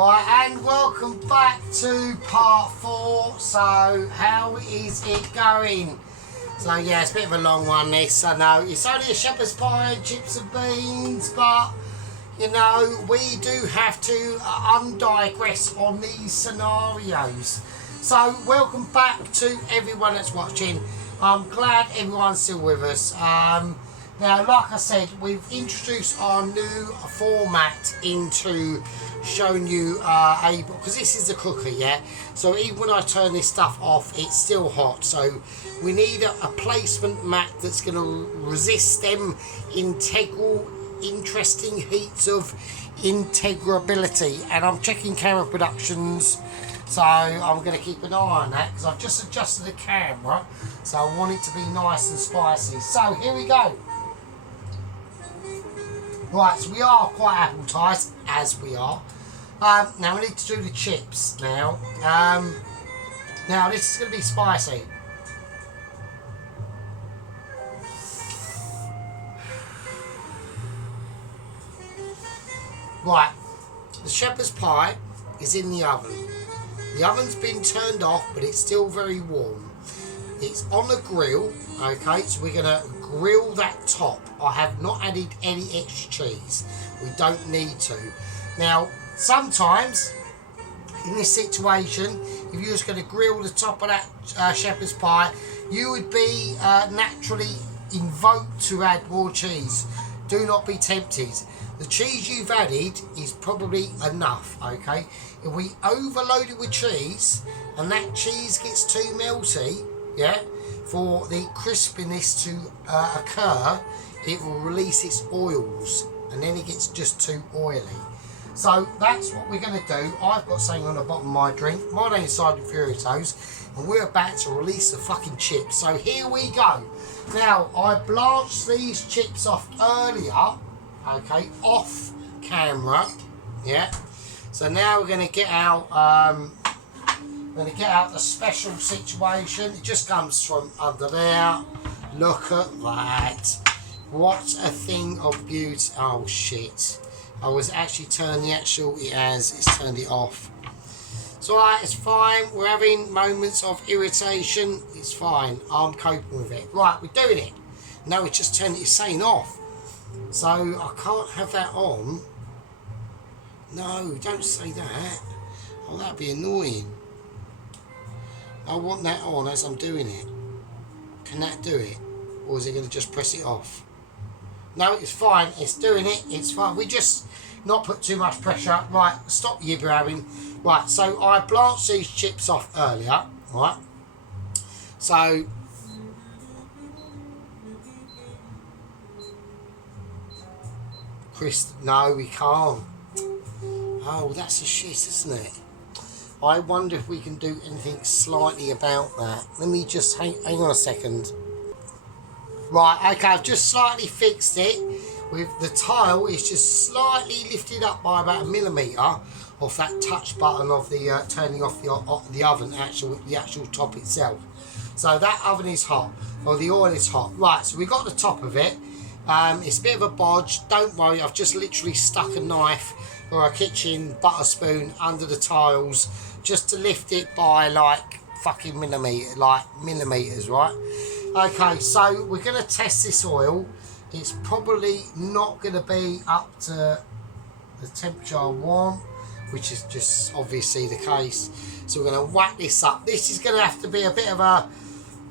Right, and welcome back to part 4. So, how is it going? So, yeah, it's a bit of a long one, this. I know it's only a shepherd's pie and chips and beans, but, you know, we do have to undigress on these scenarios. So, welcome back to everyone that's watching. I'm glad everyone's still with us. Now, like I said, we've introduced our new format into showing you because this is the cooker, yeah, so even when I turn this stuff off it's still hot, so we need a placement mat that's going to resist them interesting heats of integrability. And I'm checking camera productions, so I'm going to keep an eye on that because I've just adjusted the camera, so I want it to be nice and spicy. So here we go. Right, so we are quite appetised, as we are. Now we need to do the chips now. Now this is going to be spicy. Right, the shepherd's pie is in the oven. The oven's been turned off, but it's still very warm. It's on the grill, okay, so we're going to grill that top. I have not added any extra cheese. We don't need to. Now, sometimes, in this situation, if you're just going to grill the top of that shepherd's pie, you would be naturally invoked to add more cheese. Do not be tempted. The cheese you've added is probably enough, okay? If we overload it with cheese, and that cheese gets too melty, yeah, for the crispiness to occur, it will release its oils and then it gets just too oily. So that's what we're going to do. I've got something on the bottom of my drink. My name is Sergeant Furitos and we're about to release the fucking chips. So here we go. Now, I blanched these chips off earlier, okay, off camera, yeah. So now we're going to get out the special situation. It just comes from under there. Look at that. What a thing of beauty. Oh shit. I was actually turning the actual, it's turned it off. It's alright, it's fine. We're having moments of irritation. It's fine. I'm coping with it. Right, we're doing it. No, it just turned it's saying off. So I can't have that on. No, don't say that. Oh, that'd be annoying. I want that on as I'm doing it. Can that do it? Or is it going to just press it off? No, it's fine. It's doing it. It's fine. We just not put too much pressure. Right, stop gibbering. Right, so I blanched these chips off earlier. Right. So Chris, no, we can't. Oh, that's a shit, isn't it? I wonder if we can do anything slightly about that. Let me just hang on a second. Right, okay, I've just slightly fixed it. With the tile, it's just slightly lifted up by about 1 millimetre off that touch button of the turning off the oven, the actual top itself. So that oven is hot, or the oil is hot. Right, so we got the top of it. It's a bit of a bodge. Don't worry, I've just literally stuck a knife or a kitchen butter spoon under the tiles just to lift it by like fucking millimeters, right? Okay, so we're going to test this oil. It's probably not going to be up to the temperature I want, which is just obviously the case. So we're going to whack this up. This is going to have to be a bit of a,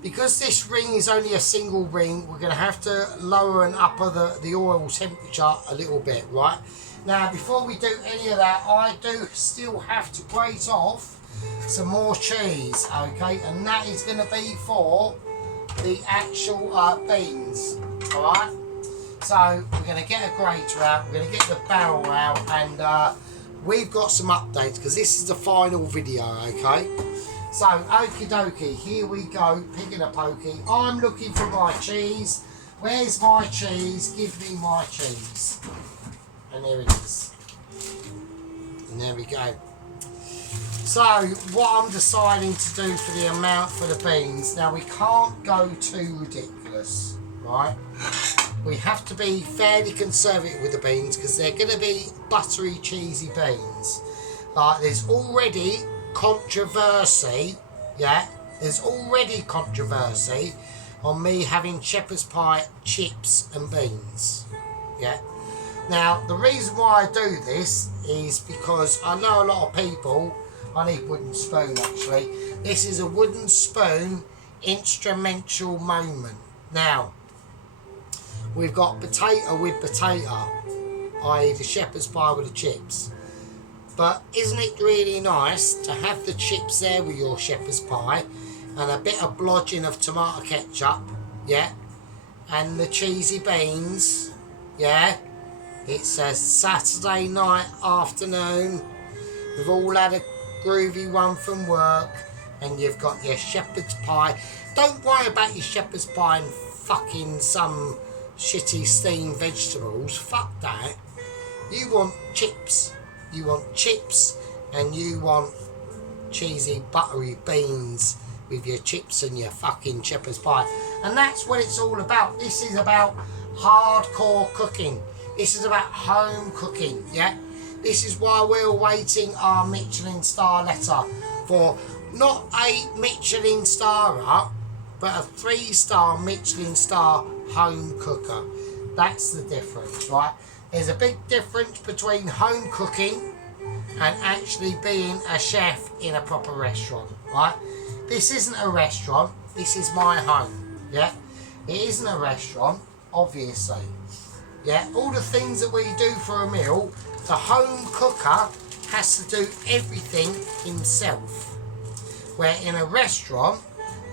because this ring is only a single ring, we're going to have to lower and upper the oil temperature a little bit, right? Now, before we do any of that, I do still have to grate off some more cheese, okay? And that is going to be for the actual beans, all right? So we're going to get a grater out, we're going to get the barrel out, and we've got some updates because this is the final video, okay? So, okie dokie, here we go, picking a pokey. I'm looking for my cheese. Where's my cheese? Give me my cheese. And there it is. And there we go. So, what I'm deciding to do for the amount for the beans, now we can't go too ridiculous, right? We have to be fairly conservative with the beans because they're going to be buttery, cheesy beans. Like, there's already controversy, yeah? There's already controversy on me having shepherd's pie, chips and beans, yeah? Now, the reason why I do this is because I know a lot of people... I need wooden spoon, actually. This is a wooden spoon instrumental moment. Now, we've got potato with potato, i.e. the shepherd's pie with the chips. But isn't it really nice to have the chips there with your shepherd's pie and a bit of blodging of tomato ketchup, yeah? And the cheesy beans, yeah? It's a Saturday night afternoon. We've all had a groovy one from work and you've got your shepherd's pie. Don't worry about your shepherd's pie and fucking some shitty steamed vegetables. Fuck that. You want chips. You want chips and you want cheesy buttery beans with your chips and your fucking shepherd's pie. And that's what it's all about. This is about hardcore cooking. This is about home cooking, yeah? This is why we're awaiting our Michelin star letter for not a Michelin starer, but a 3-star Michelin star home cooker. That's the difference, right? There's a big difference between home cooking and actually being a chef in a proper restaurant, right? This isn't a restaurant, this is my home, yeah? It isn't a restaurant, obviously. Yeah, all the things that we do for a meal, the home cooker has to do everything himself. Where in a restaurant,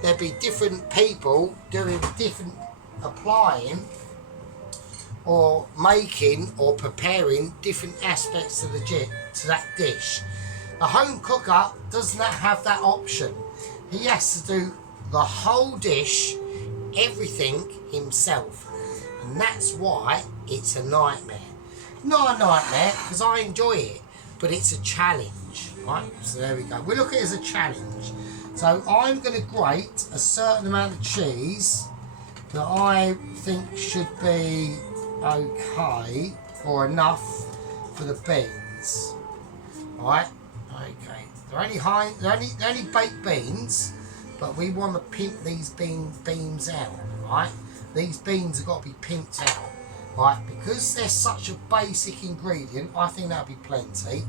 there'd be different people doing different, applying or making or preparing different aspects of to that dish. The home cooker does not have that option. He has to do the whole dish, everything himself. And that's why it's a nightmare. Not a nightmare, because I enjoy it, but it's a challenge, right? So there we go. We look at it as a challenge. So I'm going to grate a certain amount of cheese that I think should be okay or enough for the beans. Right? Okay. They're only baked beans, but we want to pimp these beans out, right? These beans have got to be pimped out, right? Because they're such a basic ingredient, I think that'll be plenty.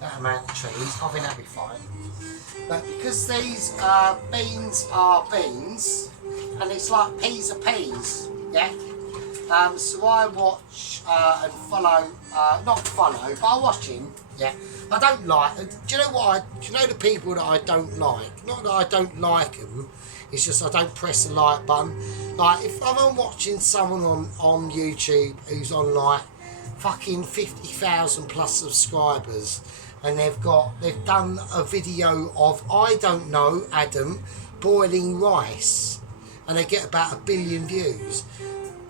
That amount of cheese, I think that'll be fine. But because these beans are beans, and it's like peas are peas, yeah? So I watch and follow, not follow, but I watch him, yeah? I don't like, do you know what, do you know the people that I don't like? Not that I don't like them, it's just I don't press the like button. Like, if I'm watching someone on YouTube who's on like fucking 50,000 plus subscribers, and they've done a video of, I don't know, Adam, boiling rice, and they get about 1 billion views.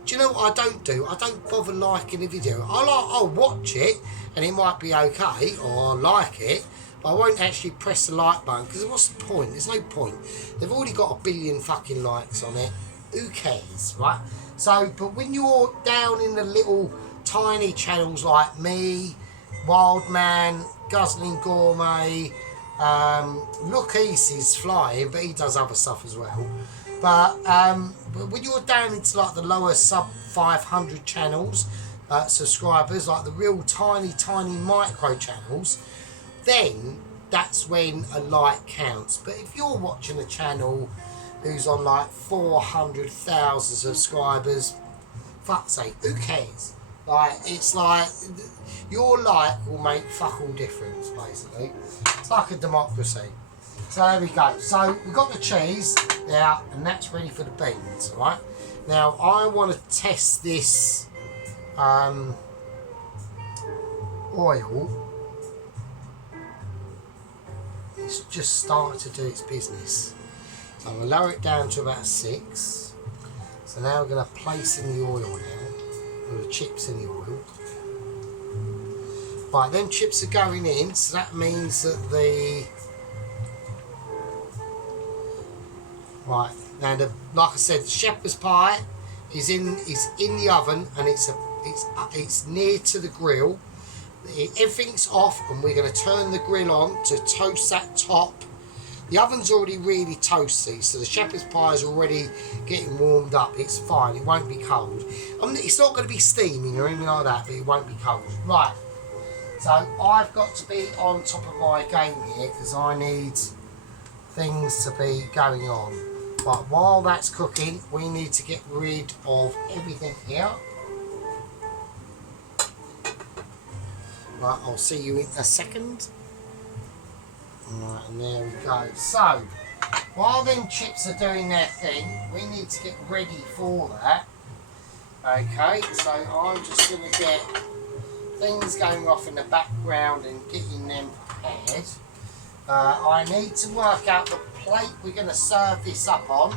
Do you know what I don't do? I don't bother liking the video. I'll watch it, and it might be okay, or I like it, but I won't actually press the like button, because what's the point? There's no point. They've already got 1 billion fucking likes on it. Who cares, right? So, but when you're down in the little tiny channels like me, Wildman, Guzzling Gourmet, look, Easy's flying, but he does other stuff as well. But when you're down into like the lower sub 500 channels, subscribers, like the real tiny micro channels, then that's when a like counts. But if you're watching a channel who's on like 400,000 subscribers, fuck's sake, who cares? Like, it's like your like will make fuck all difference, basically. It's like a democracy. So there we go. So we've got the cheese out, and that's ready for the beans, right? Now I want to test this oil. It's just starting to do its business. So I'm going to lower it down to about 6. So now we're going to place in the oil now, or the chips in the oil. Right, them chips are going in, so that means that the... Right, now like I said, the shepherd's pie is in the oven, and it's near to the grill. Everything's off, and we're going to turn the grill on to toast that top. The oven's already really toasty, so the shepherd's pie is already getting warmed up. It's fine, it won't be cold. It's not going to be steaming or anything like that, but it won't be cold. Right, so I've got to be on top of my game here because I need things to be going on. But while that's cooking, we need to get rid of everything here. Right, I'll see you in a second. Right, and there we go. So, while them chips are doing their thing, we need to get ready for that. Okay, so I'm just going to get things going off in the background and getting them prepared. I need to work out the plate we're going to serve this up on,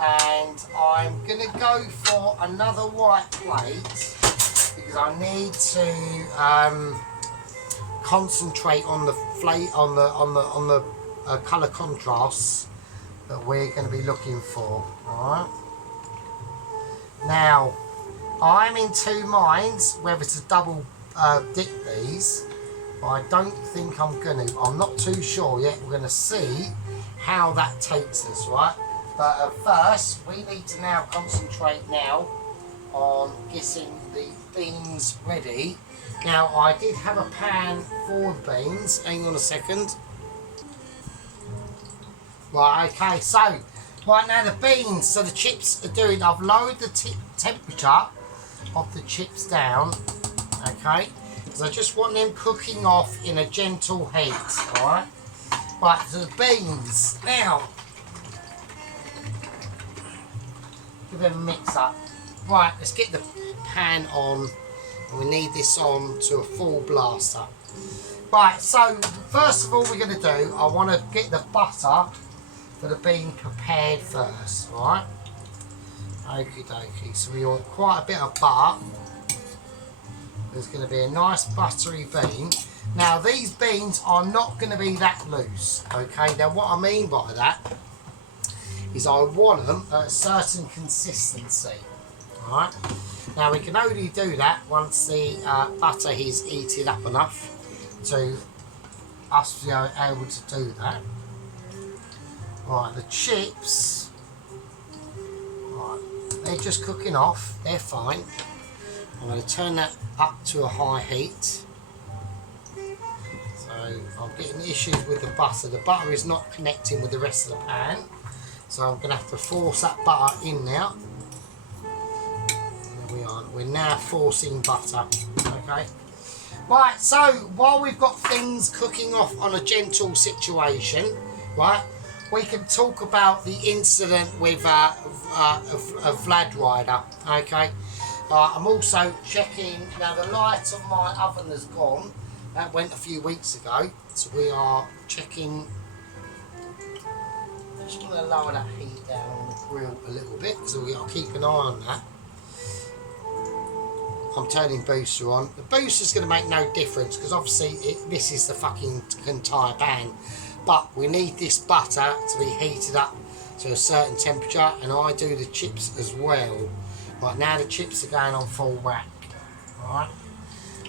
and I'm going to go for another white plate because I need to concentrate on the colour contrasts that we're going to be looking for. All right. Now, I'm in two minds whether to double dip these. I don't think I'm going to. I'm not too sure yet. We're going to see how that takes us, right? But at first, we need to now concentrate now on getting the beans ready. Now, I did have a pan for the beans. Hang on a second. Right, okay, so right now the beans, so the chips are doing, I've lowered the temperature of the chips down, okay? So I just want them cooking off in a gentle heat, alright? Right, so the beans, now, give them a mix up. Right, let's get the pan on, and we need this on to a full blast up. Right, so first of all we're going to do, I want to get the butter for the bean prepared first, alright? Okie dokie, so we want quite a bit of butter. There's going to be a nice buttery bean. Now these beans are not going to be that loose, okay? Now what I mean by that is I want them at a certain consistency, alright? Now we can only do that once the butter is heated up enough to us be able to do that. Right, the chips, right, they're just cooking off, they're fine. I'm going to turn that up to a high heat. So I'm getting issues with the butter. The butter is not connecting with the rest of the pan. So I'm going to have to force that butter in now. There we are. We're now forcing butter. Okay. Right, so while we've got things cooking off on a gentle situation, right, we can talk about the incident with a Vlad rider. Okay. I'm also checking, now the light on my oven has gone, that went a few weeks ago, so we are checking, I'm just going to lower that heat down on the grill a little bit, so we got to keep an eye on that. I'm turning booster on. The booster's going to make no difference, because obviously this is the fucking entire pan, but we need this butter to be heated up to a certain temperature, and I do the chips as well. Right, now the chips are going on full whack. Alright.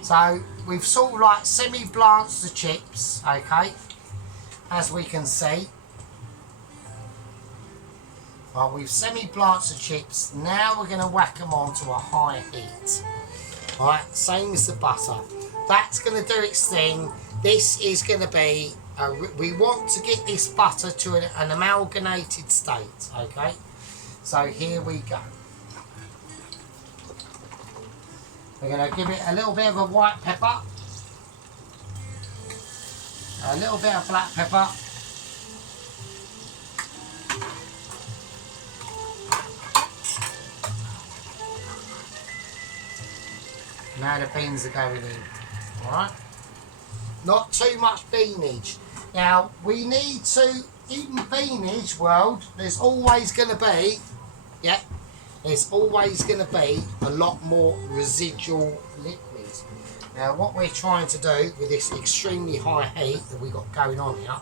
So we've sort of like semi-blanched the chips, okay, as we can see. Well, we've semi-blanched the chips. Now we're going to whack them onto a high heat. Alright, same as the butter. That's going to do its thing. This is going to be, we want to get this butter to an amalgamated state, okay. So here we go. We're going to give it a little bit of a white pepper, a little bit of black pepper, now the beans are going in, alright? Not too much beanage. Now we need to, in beanage world, there's always going to be, yeah, there's always going to be a lot more residual liquid. Now what we're trying to do with this extremely high heat that we've got going on here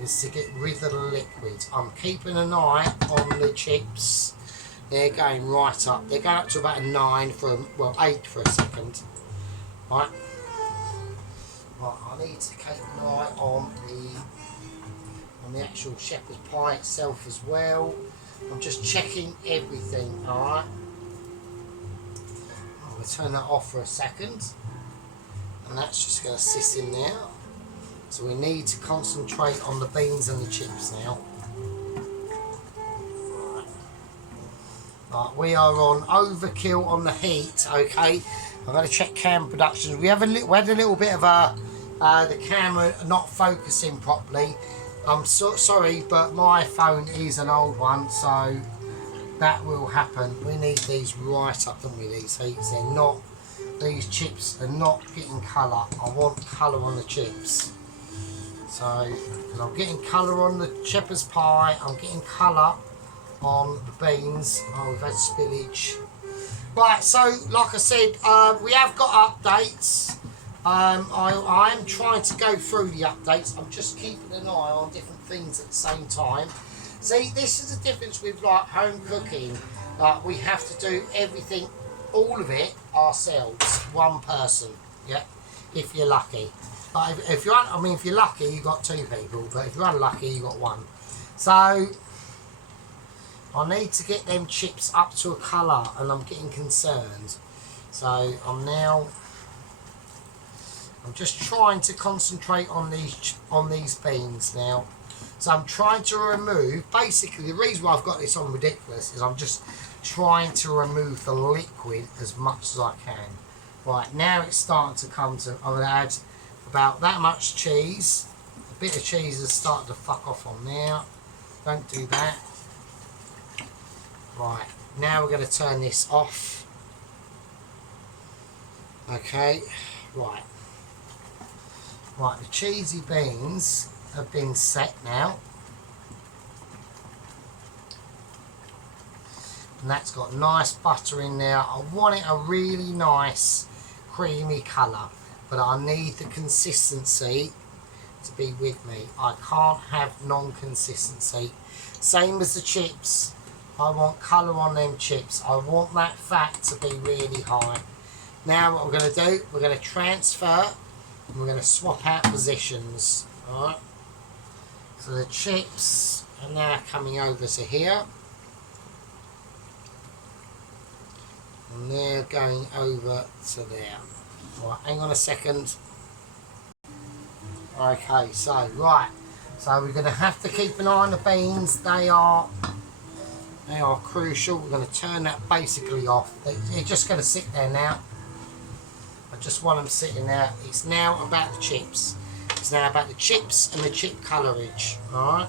is to get rid of the liquid. I'm keeping an eye on the chips. They're going right up. They're going up to about a 9 for, well, 8 for a second. Right. Right, I need to keep an eye on the actual shepherd's pie itself as well. I'm just checking everything, alright? I'm going to turn that off for a second. And that's just going to sit in there. So we need to concentrate on the beans and the chips now. Right, we are on overkill on the heat, okay? I'm going to check cam production. We had a little bit of the camera not focusing properly. I'm so sorry, but my phone is an old one, so that will happen. We need these right up, don't we? These heats, these chips are not getting colour. I want colour on the chips. So, because I'm getting colour on the shepherd's pie, I'm getting colour on the beans. Oh, we've had spillage. Right, so like I said, we have got updates. I'm trying to go through the updates. I'm just keeping an eye on different things at the same time. See, this is the difference with like home cooking. We have to do everything, all of it ourselves, one person. Yeah, if you're lucky. But if you're, I mean, if you're lucky, you got two people. But if you're unlucky, you got one. So I need to get them chips up to a colour, and I'm getting concerned. So I'm just trying to concentrate on these beans now. So I'm trying to remove, basically the reason why I've got this on ridiculous is I'm just trying to remove the liquid as much as I can. Right, now it's starting to come to, I'm going to add about that much cheese. A bit of cheese is starting to fuck off on there. Don't do that. Right, now we're going to turn this off. Okay, right. Right, the cheesy beans have been set now. And that's got nice butter in there. I want it a really nice creamy colour, but I need the consistency to be with me. I can't have non-consistency. Same as the chips. I want colour on them chips. I want that fat to be really high. Now what we're going to do, we're going to transfer and we're going to swap out positions. Alright. So the chips are now coming over to here. And they're going over to there. Right, hang on a second. Okay, so right. So we're going to have to keep an eye on the beans. They are crucial. We're going to turn that basically off. They're just going to sit there now. I just want them sitting there. It's now about the chips. It's now about the chips and the chip colourage. Alright.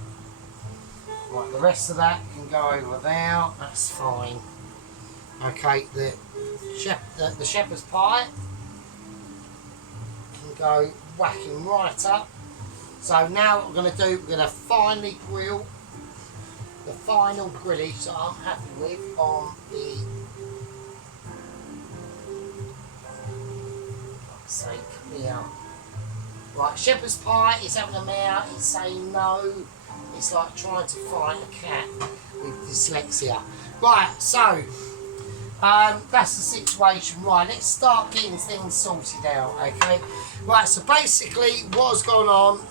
Right, the rest of that can go over there. That's fine. Okay, the shepherd's pie can go whacking right up. So now what we're going to do, we're going to finally grill the final grillage that I'm happy with on the sake here. Right, shepherd's pie is having a mare, it's saying no. It's like trying to fight a cat with dyslexia. Right, so that's the situation. Right, let's start getting things sorted out, okay? Right, so basically what's going on,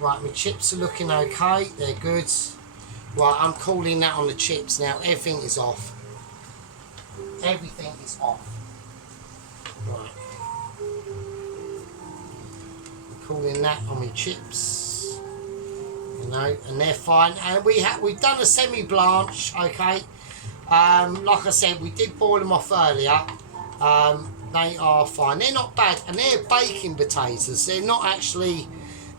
right, my chips are looking okay, they're good. Right, I'm calling that on the chips now. Everything is off. Everything is off. Right. I'm calling that on my chips. You know, and they're fine. And we've done a semi-blanch, okay. Like I said, we did boil them off earlier. They are fine. They're not bad, and they're baking potatoes. They're not actually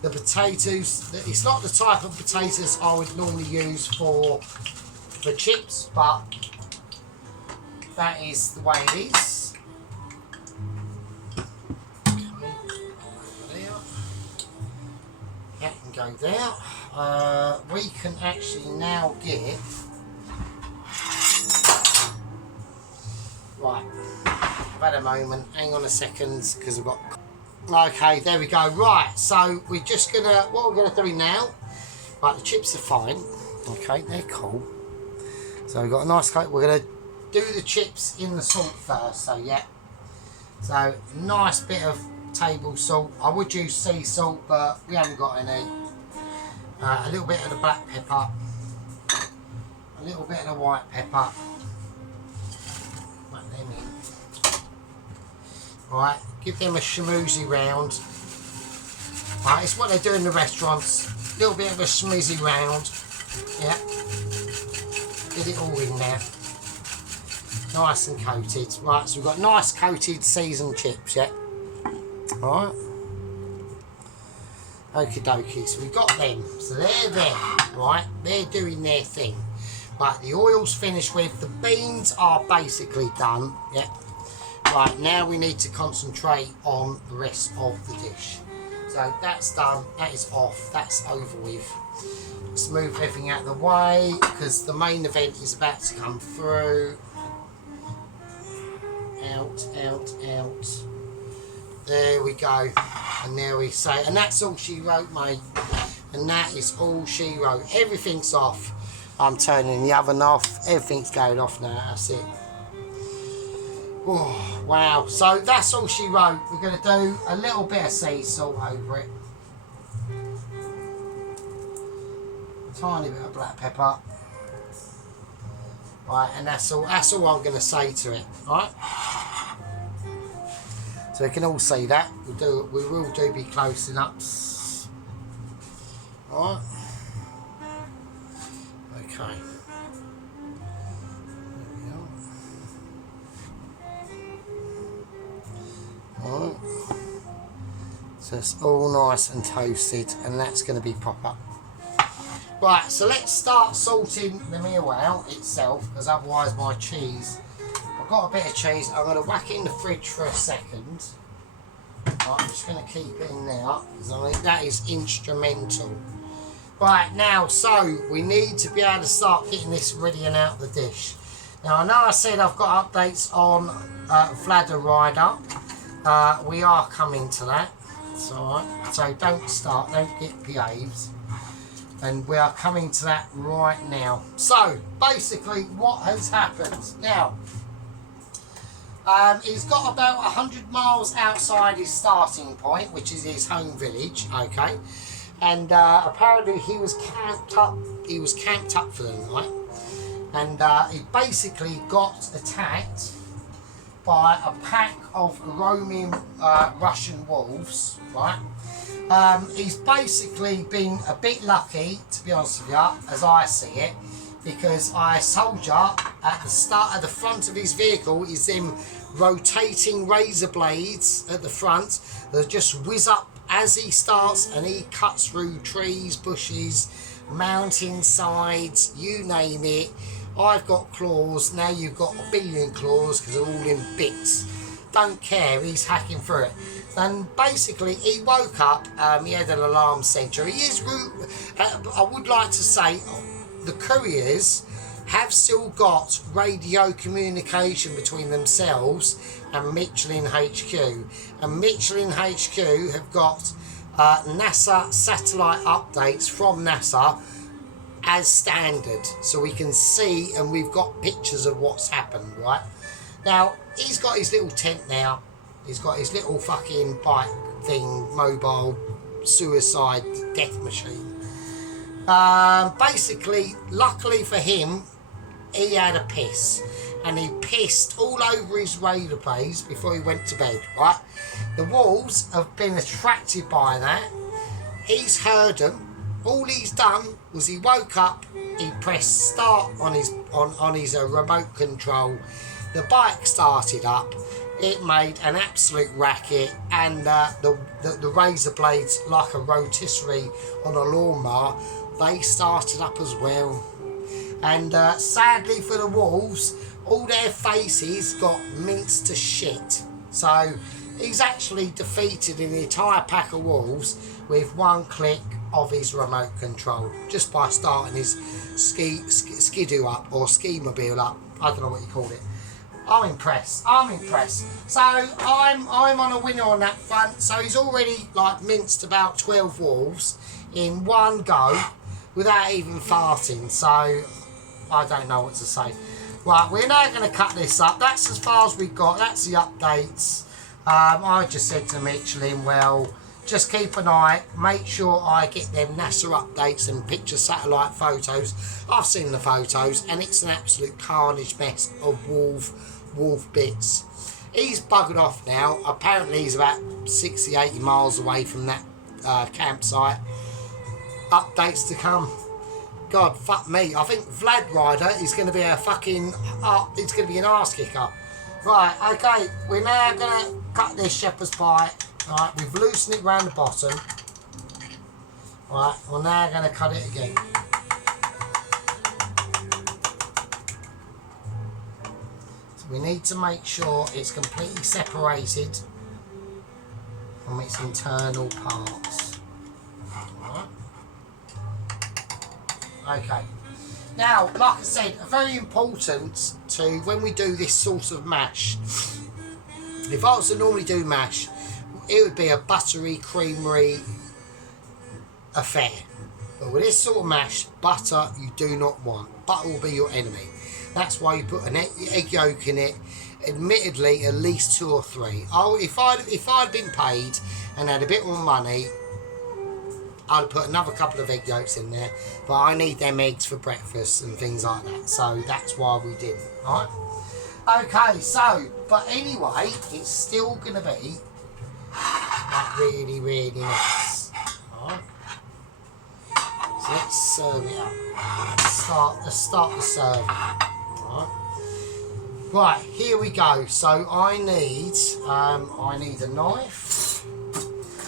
the potatoes. It's not the type of potatoes I would normally use for chips, but that is the way it is. Okay, there. That can go there. We can actually now get. Right, I've had a moment, hang on a second, because I've got... Okay, there we go. Right, so we're just going to... What we're going to do now... Right, the chips are fine. Okay, they're cool. So we've got a nice coat. We're going to do the chips in the salt first, so yeah. So nice bit of table salt. I would use sea salt, but we haven't got any. A little bit of the black pepper, a little bit of the white pepper. Put them in. Right, give them a schmoozy round. Right, it's what they do in the restaurants. A little bit of a schmoozy round. Yeah. Get it all in there. Nice and coated. Right, so we've got nice coated seasoned chips, yeah. Alright. Okie dokie, so we've got them. So they're there, right? They're doing their thing. Right, the oil's finished with. The beans are basically done, yeah. Right, now we need to concentrate on the rest of the dish. So that's done, that is off, that's over with. Let's move everything out of the way because the main event is about to come through. Out, out, out. There we go. And there we say, and that's all she wrote, mate. And that is all she wrote. Everything's off. I'm turning the oven off. Everything's going off now. That's it. Oh, wow. So that's all she wrote. We're going to do a little bit of sea salt over it. A tiny bit of black pepper. Right, and that's all I'm going to say to it. Right. So we can all see that. We will be closing ups. Alright. Okay. There we are. Alright. So it's all nice and toasted, and that's going to be proper. Right, so let's start salting the meal out itself, because otherwise my cheese. I've got a bit of cheese. I'm going to whack it in the fridge for a second. Right, I'm just going to keep it in there because I think that is instrumental. Right, now, so we need to be able to start getting this ready and out of the dish. Now, I know I said I've got updates on Vladder Rider. We are coming to that. It's alright. So don't get behaved. And we are coming to that right now. So, basically, what has happened? Now, he's got about 100 miles outside his starting point, which is his home village, okay? And apparently he was camped up for the night. And he basically got attacked by a pack of roaming Russian wolves, right? He's basically been a bit lucky, to be honest with you, as I see it, because a soldier at the front of his vehicle is them rotating razor blades at the front that just whiz up as he starts, and he cuts through trees, bushes, mountain sides, you name it. I've got claws, now you've got a billion claws because they're all in bits. Don't care, he's hacking through it. And basically he woke up, he had an alarm sensor. He is, I would like to say, the couriers have still got radio communication between themselves and Michelin HQ. And Michelin HQ have got NASA satellite updates from NASA as standard. So we can see, and we've got pictures of what's happened, right? Now, he's got his little tent now. He's got his little fucking bike thing, mobile suicide death machine. Basically, luckily for him, he had a piss, and he pissed all over his razor blades before he went to bed, right? The wolves have been attracted by that. He's heard them. All he's done was he woke up, he pressed start on his remote control. The bike started up. It made an absolute racket, and the razor blades, like a rotisserie on a lawnmower, they started up as well. And sadly for the wolves, all their faces got minced to shit. So he's actually defeated an entire pack of wolves with one click of his remote control, just by starting his skidoo up, or ski-mobile up. I don't know what you call it. I'm impressed. So I'm on a winner on that front. So he's already like minced about 12 wolves in one go without even farting. So I don't know what to say. Right, we're now going to cut this up. That's as far as we've got. That's the updates. I just said to Michelin, well, just keep an eye, make sure I get them NASA updates and picture satellite photos. I've seen the photos and it's an absolute carnage mess of wolf bits. He's buggered off now. Apparently he's about 60-80 miles away from that campsite. Updates to come. God, fuck me. I think Vlad Rider is going to be a fucking... it's going to be an arse kicker. Right, okay. We're now going to cut this shepherd's pie. Right, we've loosened it around the bottom. Right, we're now going to cut it again. So we need to make sure it's completely separated from its internal parts. Right. Okay. Now, like I said, very important to, when we do this sort of mash, if I was to normally do mash, it would be a buttery, creamery affair. But with this sort of mash, butter you do not want. Butter will be your enemy. That's why you put an egg yolk in it. Admittedly, at least 2 or 3. Oh, if I'd been paid and had a bit more money, I'd put another couple of egg yolks in there. But I need them eggs for breakfast and things like that. So that's why we didn't. Right? Okay, so, but anyway, it's still going to be like really, really nice. Right. So let's serve it up. Let's start the serving. Right, here we go. So I need a knife.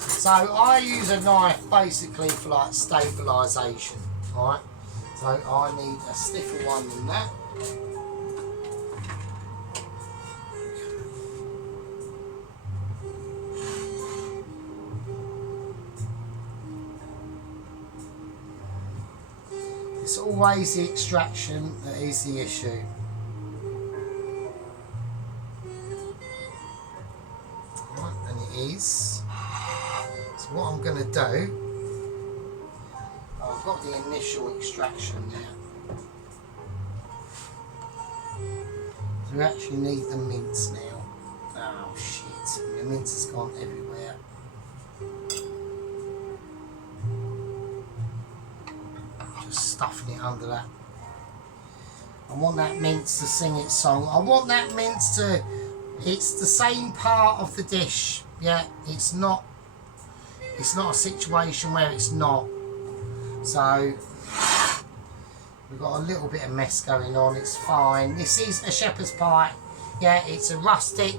So I use a knife basically for like stabilisation. Right. So I need a stiffer one than that. It's always the extraction that is the issue. Right, and it is. So what I'm going to do, I've got the initial extraction now. So we actually need the mince now. Oh shit, the mince has gone everywhere. Stuffing it under that. I want that mince to sing its song. I want that mince to... It's the same part of the dish. Yeah, it's not a situation where it's not. So we've got a little bit of mess going on. It's fine. This is a shepherd's pie. Yeah, it's a rustic,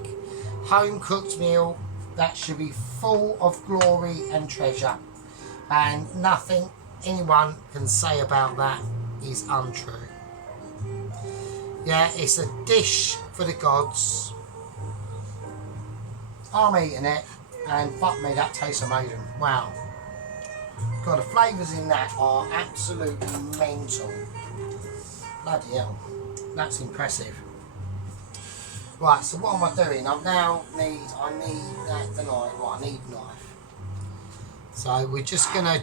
home-cooked meal that should be full of glory and treasure. And nothing anyone can say about that is untrue. Yeah, it's a dish for the gods. I'm eating it, and fuck me, that tastes amazing. Wow. God, the flavours in that are absolutely mental. Bloody hell, that's impressive. Right, so what am I doing? I need the knife. Right, I need a knife. So we're just gonna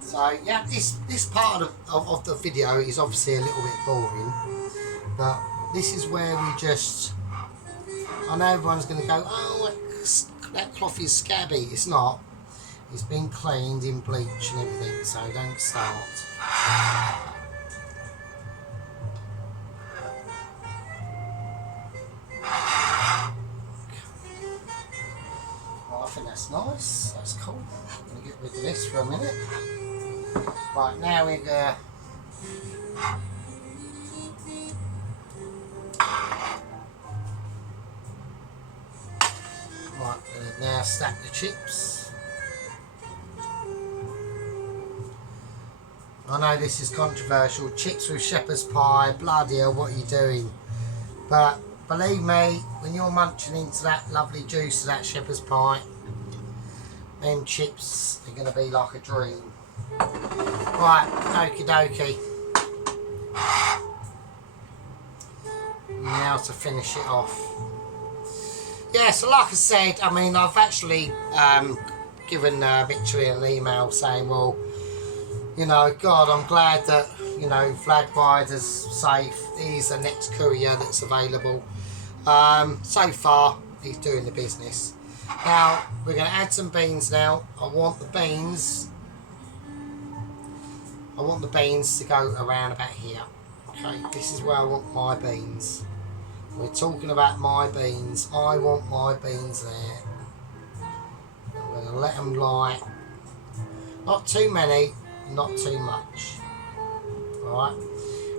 So yeah, this part of the video is obviously a little bit boring, but this is where we just... I know everyone's going to go, oh, that cloth is scabby. It's not. It's been cleaned in bleach and everything, so don't start. Well, I think that's nice. That's cool. I'm going to get rid of this for a minute. Right, now we're going now stack the chips. I know this is controversial, chips with shepherd's pie, bloody hell, what are you doing? But believe me, when you're munching into that lovely juice of that shepherd's pie, them chips are going to be like a dream. Right, okie dokie. Now to finish it off. Yeah, so like I said, I mean, I've actually given Victory an email saying, well, you know, God, I'm glad that, you know, Flag Rider's safe. He's the next courier that's available. So far, he's doing the business. Now, we're going to add some beans now. I want the beans to go around about here. Okay, this is where I want my beans. We're talking about my beans. I want my beans there. I'm going to let them lie. Not too many, not too much. Alright?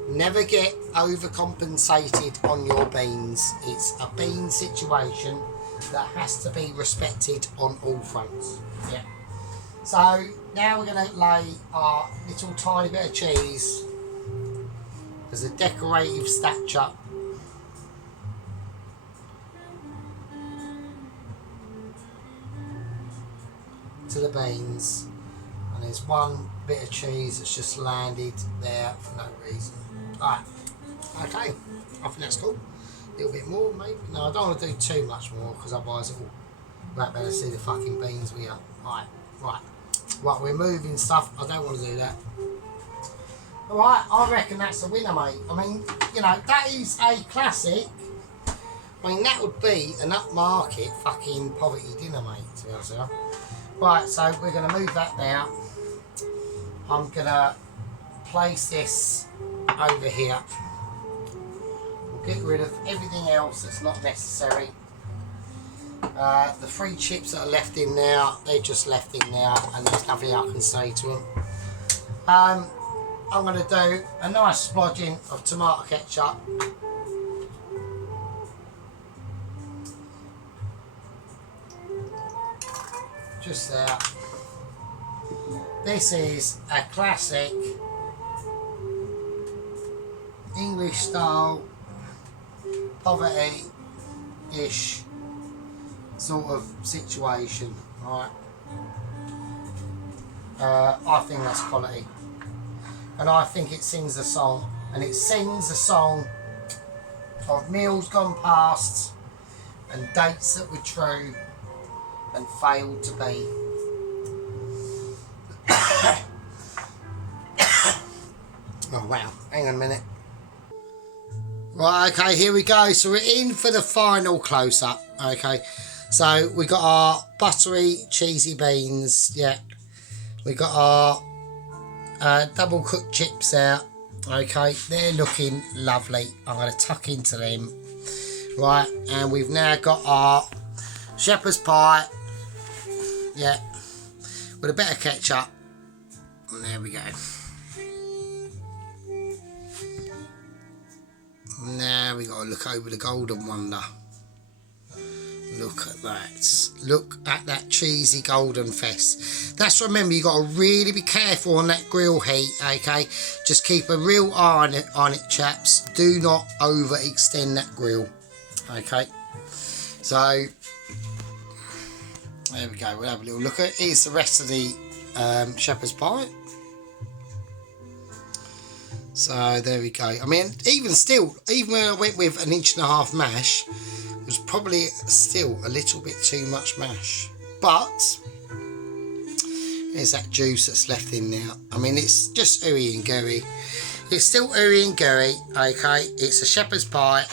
Never get overcompensated on your beans. It's a bean situation that has to be respected on all fronts. Yeah. So now we're going to lay our little tiny bit of cheese as a decorative stature. To the beans, and there's one bit of cheese that's just landed there for no reason. Alright, okay, I think that's cool. A little bit more maybe. No, I don't want to do too much more because otherwise it will won't be able to see the fucking beans we are. Right, we're moving stuff. I don't want to do that. Alright, I reckon that's a winner, mate. I mean, you know, that is a classic. I mean, that would be an upmarket fucking poverty dinner, mate, to be honest with you. Right, so we're going to move that there. I'm going to place this over here. We'll get rid of everything else that's not necessary. The 3 chips that are left in there, they're just left in there and there's nothing I can say to them. I'm going to do a nice splodging of tomato ketchup. Just there. This is a classic English style poverty-ish sort of situation, right? I think that's quality, and I think it sings a song, and it sings a song of meals gone past and dates that were true and failed to be. Oh wow, hang on a minute. Right, okay, here we go. So we're in for the final close-up. Okay, so we got our buttery cheesy beans. Yeah, we got our double cooked chips there. Okay, they're looking lovely. I'm going to tuck into them. Right, and we've now got our shepherd's pie. Yeah, with a bit of ketchup. And there we go. Now we got to look over the golden wonder. Look at that. Look at that cheesy golden fest. That's, remember, you got to really be careful on that grill heat, okay? Just keep a real eye on it, chaps. Do not overextend that grill, okay? So there we go. We'll have a little look at it. Here's the rest of the shepherd's pie. So there we go. I mean, even when I went with 1.5 inch mash, it was probably still a little bit too much mash. But there's that juice that's left in there. I mean, it's just ooey and gooey. It's still ooey and gooey, okay? It's a shepherd's pie.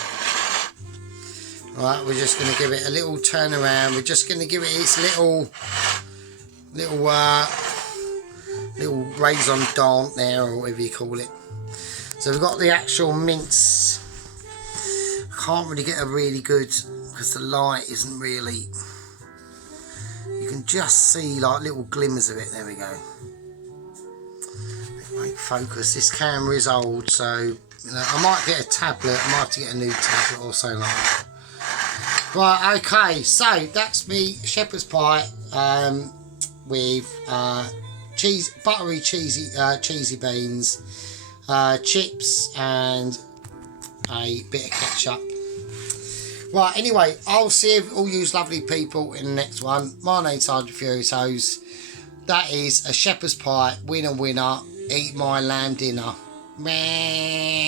Right, we're just going to give it a little turn around. We're just going to give it its little raison d'etre there, or whatever you call it. So we've got the actual mince. I can't really get a really good, because the light isn't really, you can just see like little glimmers of it. There we go. It won't focus. This camera is old, so you know, I might get a tablet. I might have to get a new tablet or so like that. Right, okay, so that's me shepherd's pie with buttery cheesy beans, chips and a bit of ketchup. Right, anyway, I'll see all you lovely people in the next one. My name's Sergeant Furiosos. That is a shepherd's pie, winner, eat my lamb dinner. Meh.